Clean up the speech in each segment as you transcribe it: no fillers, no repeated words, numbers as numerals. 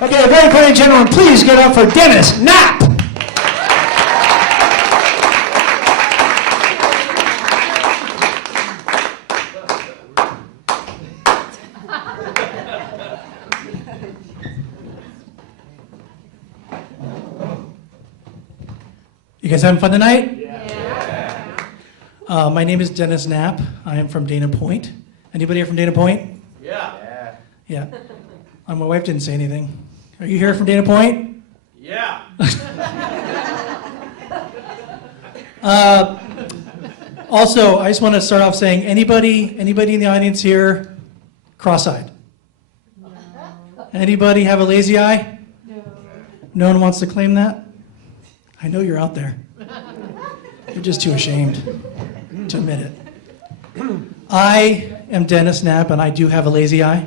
Okay, very ladies and gentlemen, please get up for Dennis Knapp. You guys having fun tonight? Yeah. My name is Dennis Knapp. I am from Dana Point. Anybody here from Dana Point? Yeah. Yeah. My wife didn't say anything. Are you here from Dana Point? Yeah. Also, I just want to start off saying, anybody in the audience here cross-eyed? No. Anybody have a lazy eye? No. No one wants to claim that? I know you're out there. You're just too ashamed to admit it. I am Dennis Knapp, and I do have a lazy eye.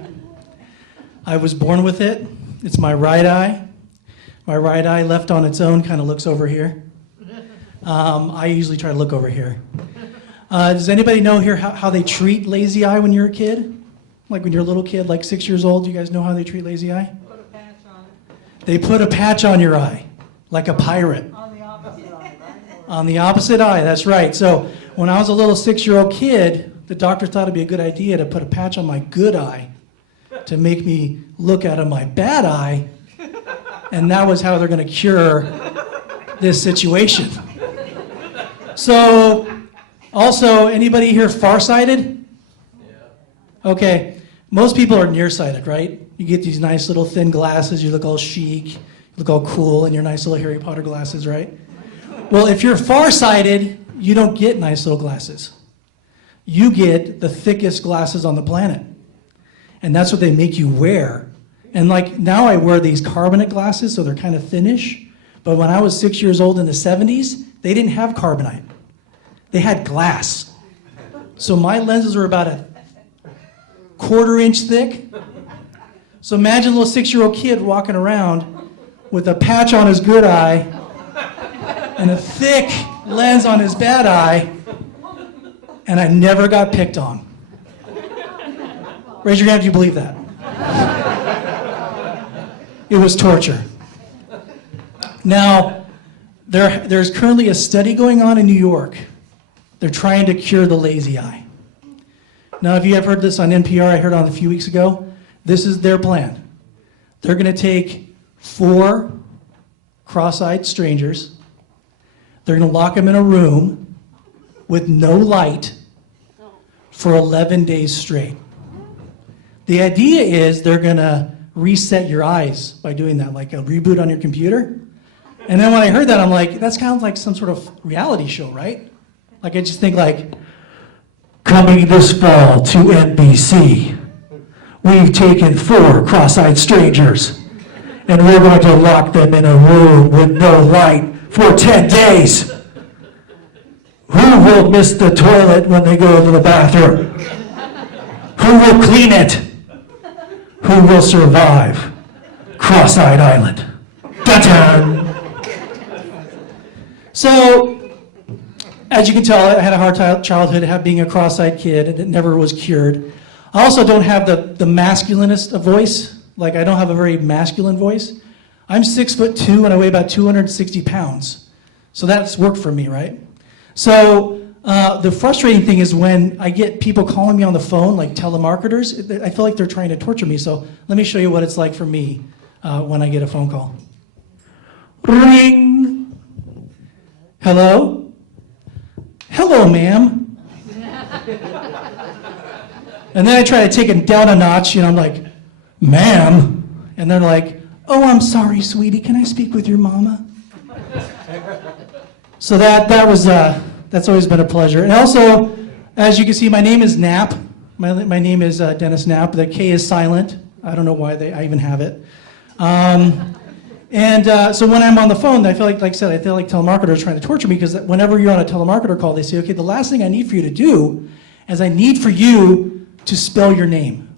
I was born with it. It's my right eye. My right eye, left on its own, kind of looks over here. I usually try to look over here. Does anybody know here how they treat lazy eye when you're a kid? Like when you're a little kid, like 6 years old, you guys know how they treat lazy eye? Put a patch on it. They put a patch on your eye, like a pirate. On the opposite eye, right? On the opposite eye, that's right. So when I was a little 6-year-old kid, the doctor thought it'd be a good idea to put a patch on my good eye to make me look out of my bad eye, and that was how they're going to cure this situation. So, also, anybody here farsighted? Yeah. Okay, most people are nearsighted, right? You get these nice little thin glasses, you look all chic, you look all cool in your nice little Harry Potter glasses, right? Well, if you're farsighted, you don't get nice little glasses. You get the thickest glasses on the planet. And that's what they make you wear. And like now I wear these carbonate glasses, so they're kind of thinnish. But when I was 6 years old in the 70s, they didn't have carbonite. They had glass. So my lenses were about a 1/4 inch thick. So imagine a little 6-year-old kid walking around with a patch on his good eye and a thick lens on his bad eye, and I never got picked on. Raise your hand if you believe that. It was torture. Now, there's currently a study going on in New York. They're trying to cure the lazy eye. Now, if you have heard this on NPR, I heard on a few weeks ago, this is their plan. They're going to take 4 cross-eyed strangers. They're going to lock them in a room with no light for 11 days straight. The idea is they're going to reset your eyes by doing that, like a reboot on your computer. And then when I heard that, I'm like, that's kind of like some sort of reality show, right? Like I just think like, coming this fall to NBC, we've taken 4 cross-eyed strangers, and we're going to lock them in a room with no light for 10 days. Who will miss the toilet when they go to the bathroom? Who will clean it? Who will survive Cross-Eyed Island? Ta-ta! So, as you can tell, I had a hard childhood being a cross-eyed kid, and it never was cured. I also don't have the masculinist voice. Like, I don't have a very masculine voice. I'm 6'2", and I weigh about 260 pounds. So that's worked for me, right? So the frustrating thing is when I get people calling me on the phone, like telemarketers, I feel like they're trying to torture me. So let me show you what it's like for me when I get a phone call. Ring. Hello? Hello, ma'am. And then I try to take it down a notch, I'm like, ma'am. And they're like, oh, I'm sorry, sweetie. Can I speak with your mama? So that's always been a pleasure. And also, as you can see, my name is Knapp. My name is Dennis Knapp. The K is silent. I don't know why I even have it. So when I'm on the phone, I feel like I said, I feel like telemarketers are trying to torture me, because whenever you're on a telemarketer call, they say, okay, the last thing I need for you to do is I need for you to spell your name.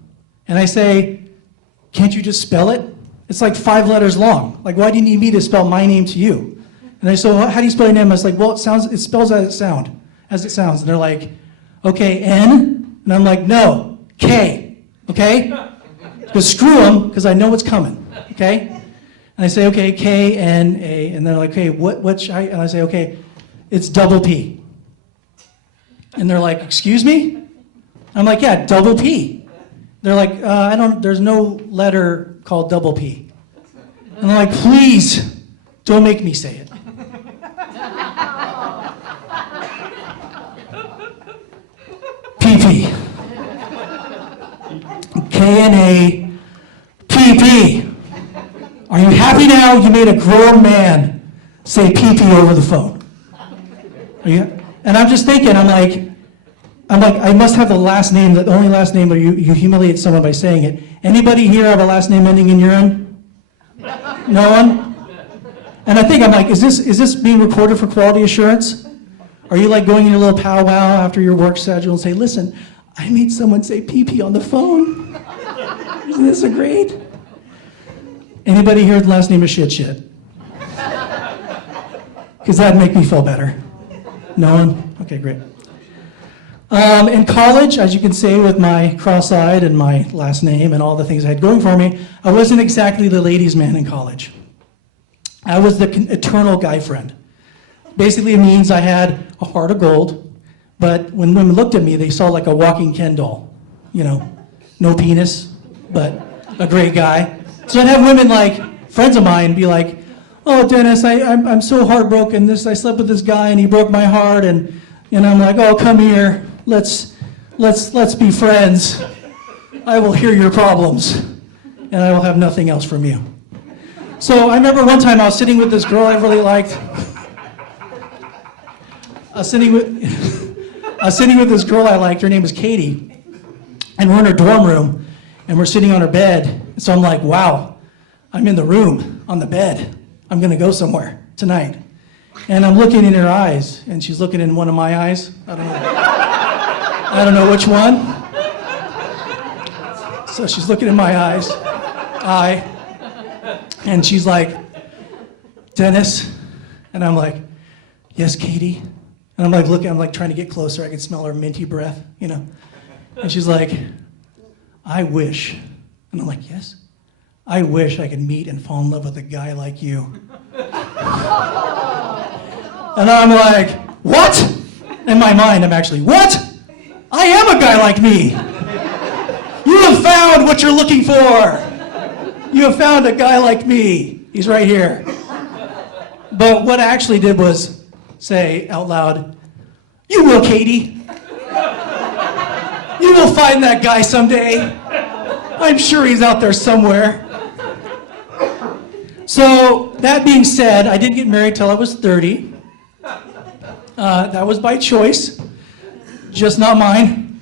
And I say, can't you just spell it? It's like 5 letters long. Like, why do you need me to spell my name to you? And they say, well, how do you spell your name? I was like, well, it spells as it sounds. And they're like, okay, N? And I'm like, no, K, okay? But screw them, because I know what's coming. okay? And I say, okay, K-N-A, and they're like, okay, what should I, and I say, okay, it's double P. And they're like, excuse me? I'm like, yeah, double P. They're like, there's no letter called double P. And I'm like, please, don't make me say it. PP. K-N-A-P-P. Are you happy now? You made a grown man say PP over the phone. Are you? And I'm just thinking, I'm like, I must have the last name, the only last name where you humiliate someone by saying it. Anybody here have a last name ending in urine? No one? And I think, I'm like, is this being recorded for quality assurance? Are you like going in your little powwow after your work schedule and say, listen, I made someone say pee-pee on the phone. Isn't this a great? Anybody here with the last name is shit? Because that'd make me feel better. No one? Okay, great. In college, as you can see with my cross-eyed and my last name and all the things I had going for me, I wasn't exactly the ladies' man in college. I was the eternal guy friend. Basically, it means I had a heart of gold, but when women looked at me, they saw like a walking Ken doll. You know, no penis, but a great guy. So I'd have women like, friends of mine, be like, oh, Dennis, I'm so heartbroken. I slept with this guy and he broke my heart, and I'm like, oh, come here, let's be friends. I will hear your problems, and I will have nothing else from you. So I remember one time I was sitting with this girl I really liked. I was sitting with this girl I liked. Her name was Katie, and we're in her dorm room, and we're sitting on her bed. So I'm like, wow, I'm in the room on the bed. I'm gonna go somewhere tonight. And I'm looking in her eyes, and she's looking in one of my eyes. I don't know which one. So she's looking in my eyes, and she's like, Dennis, and I'm like, yes, Katie. And I'm like looking, I'm like trying to get closer. I can smell her minty breath, you know. And she's like, I wish, and I'm like, yes, I wish I could meet and fall in love with a guy like you. And I'm like, what? In my mind, I'm actually, what? I am a guy like me. You have found what you're looking for. You have found a guy like me. He's right here. But what I actually did was say out loud, you will, Katie. You will find that guy someday. I'm sure he's out there somewhere. So that being said, I didn't get married till I was 30. That was by choice, just not mine.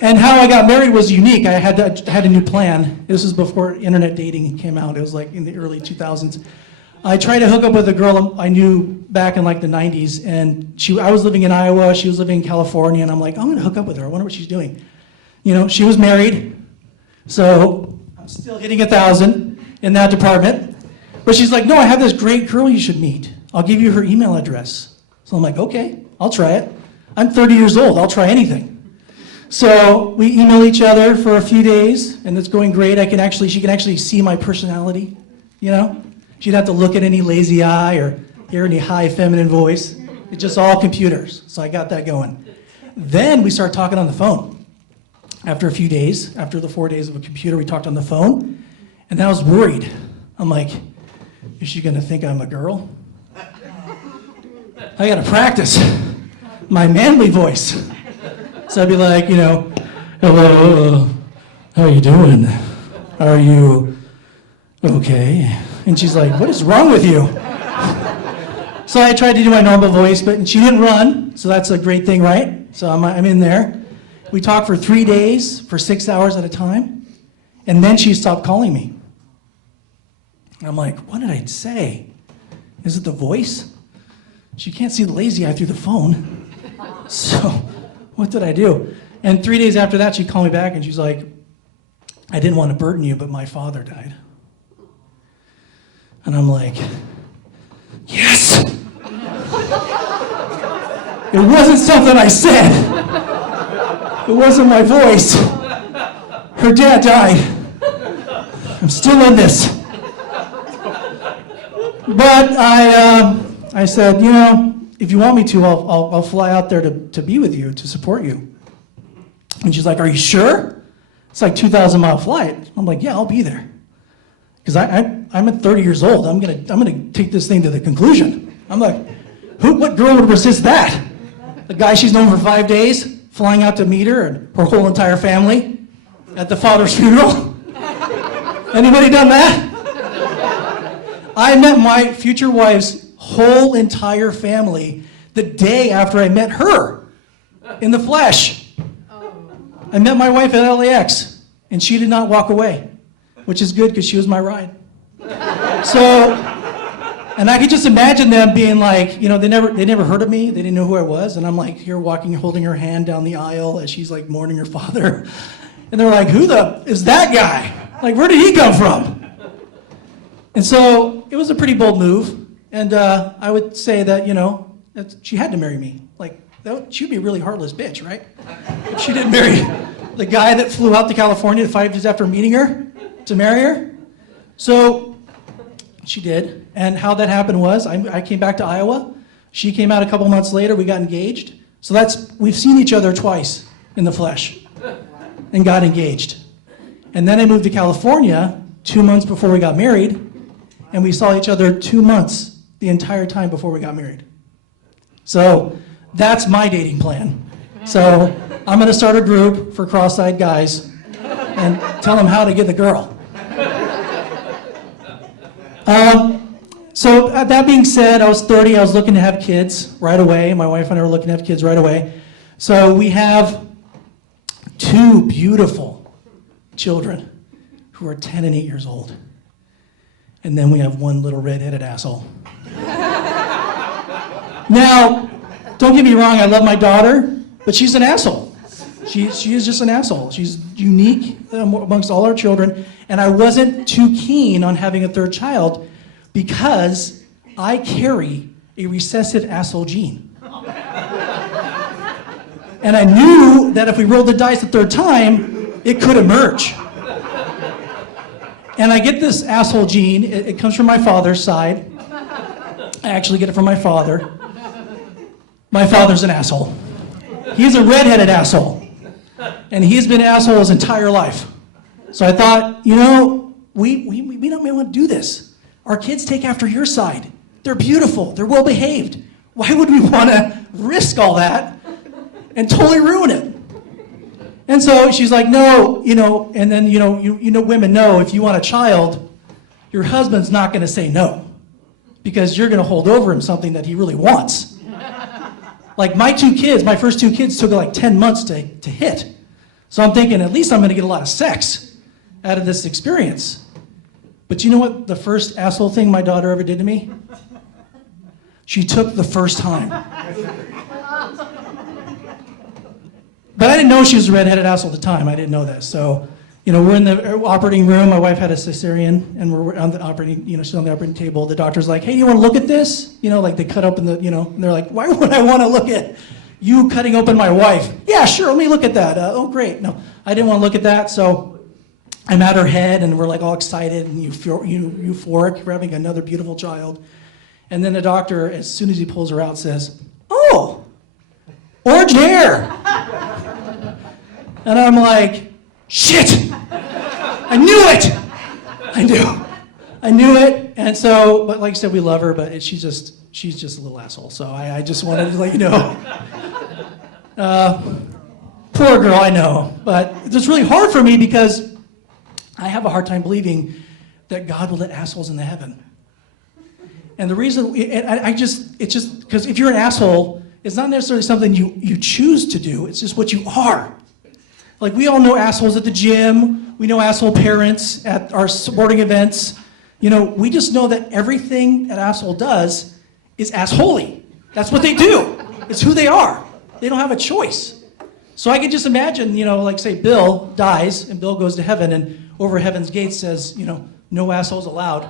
And how I got married was unique. I had a new plan. This was before internet dating came out. It was like in the early 2000s. I tried to hook up with a girl I knew back in like the 90s, and I was living in Iowa, she was living in California, and I'm like, I'm gonna hook up with her. I wonder what she's doing. You know, she was married, so I'm still hitting 1,000 in that department. But she's like, no, I have this great girl you should meet. I'll give you her email address. So I'm like, okay, I'll try it. I'm 30 years old, I'll try anything. So we email each other for a few days, and it's going great. She can actually see my personality, you know? She didn't have to look at any lazy eye or hear any high feminine voice. It's just all computers, so I got that going. Then we started talking on the phone. After a few days, after the 4 days of a computer, we talked on the phone, and then I was worried. I'm like, is she gonna think I'm a girl? I gotta practice my manly voice. So I'd be like, you know, hello, how are you doing? Are you okay? And she's like, what is wrong with you? So I tried to do my normal voice, but she didn't run, so that's a great thing, right? So I'm in there. We talked for 3 days, for 6 hours at a time, and then she stopped calling me. And I'm like, what did I say? Is it the voice? She can't see the lazy eye through the phone. So what did I do? And 3 days after that, she called me back, and she's like, I didn't want to burden you, but my father died. And I'm like, yes! It wasn't something I said. It wasn't my voice. Her dad died. I'm still in this. But I said, if you want me to, I'll fly out there to be with you, to support you. And she's like, are you sure? It's like 2,000-mile flight. I'm like, yeah, I'll be there. Because I'm at 30 years old. I'm gonna take this thing to the conclusion. I'm like, what girl would resist that? The guy she's known for 5 days, flying out to meet her and her whole entire family at the father's funeral. Anybody done that? I met my future wife's whole entire family the day after I met her in the flesh. I met my wife at LAX, and she did not walk away, which is good because she was my ride. So, and I could just imagine them being like, they never heard of me, they didn't know who I was, and I'm like here walking, holding her hand down the aisle as she's like mourning her father, and they're like, who the is that guy? Like, where did he come from? And so it was a pretty bold move, and I would say that she had to marry me. Like, she'd be a really heartless bitch, right? If she didn't marry the guy that flew out to California 5 days after meeting her to marry her. So she did. And how that happened was I came back to Iowa. She came out a couple months later. We got engaged. So we've seen each other twice in the flesh and got engaged. And then I moved to California 2 months before we got married. And we saw each other 2 months the entire time before we got married. So that's my dating plan. So I'm going to start a group for cross-eyed guys and tell them how to get the girl. So that being said, I was 30. I was looking to have kids right away. My wife and I were looking to have kids right away. So we have 2 beautiful children who are 10 and 8 years old. And then we have 1 little red-headed asshole. Now, don't get me wrong, I love my daughter, but she's an asshole. She is just an asshole. She's unique amongst all our children, and I wasn't too keen on having a 3rd child because I carry a recessive asshole gene. And I knew that if we rolled the dice the 3rd time, it could emerge. And I get this asshole gene. It comes from my father's side. I actually get it from my father. My father's an asshole. He's a redheaded asshole. And he's been an asshole his entire life. So I thought, we don't want to do this. Our kids take after your side. They're beautiful. They're well behaved. Why would we want to risk all that and totally ruin it? And so she's like, no, and then, women know if you want a child, your husband's not going to say no because you're going to hold over him something that he really wants. Like my first two kids took like 10 months to hit. So I'm thinking, at least I'm going to get a lot of sex out of this experience. But you know what the first asshole thing my daughter ever did to me? She took the first time. But I didn't know she was a redheaded asshole at the time. I didn't know that. So, we're in the operating room. My wife had a cesarean, and we're on the operating, she's on the operating table. The doctor's like, hey, you want to look at this? Like they cut open and they're like, why would I want to look at you cutting open my wife? Yeah, sure, let me look at that. Oh, great. No, I didn't want to look at that. So I'm at her head, and we're like all excited and euphoric. We're having another beautiful child. And then the doctor, as soon as he pulls her out, says, oh, orange hair. And I'm like, shit, I knew it. I knew it. And so, but like I said, we love her, but she's just a little asshole. So I just wanted to let you know. Poor girl, I know. But it's really hard for me because I have a hard time believing that God will let assholes into heaven. And the reason, it's just, because if you're an asshole, it's not necessarily something you choose to do, it's just what you are. Like, we all know assholes at the gym, we know asshole parents at our sporting events. We just know that everything an asshole does is assholey. That's what they do. It's who they are. They don't have a choice. So I can just imagine, like say Bill dies and Bill goes to heaven and over heaven's gate says, no assholes allowed,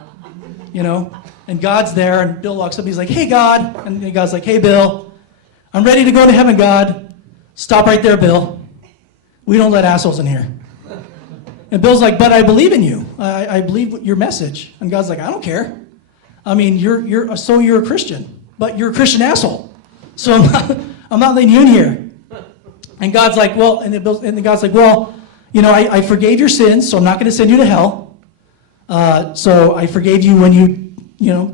and God's there and Bill walks up, he's like, hey God, and God's like, hey Bill, I'm ready to go to heaven, God. Stop right there, Bill. We don't let assholes in here. And Bill's like, but I believe in you. I believe your message. And God's like, I don't care. I mean, you're a Christian, but you're a Christian asshole. So I'm not letting you in here. And God's like, well, and then God's like, well, I forgave your sins, so I'm not going to send you to hell. So I forgave you when you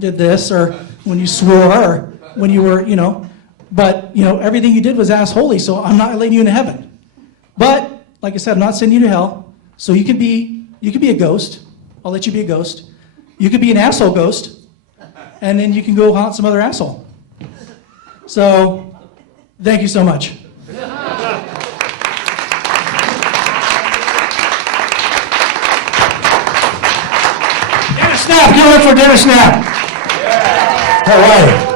did this, or when you swore, or when you were, but everything you did was assholey, so I'm not letting you into heaven. But like I said, I'm not sending you to hell. So you could be a ghost. I'll let you be a ghost. You could be an asshole ghost, and then you can go haunt some other asshole. So, thank you so much. Dennis Knapp, give it up for Dennis Knapp. All right.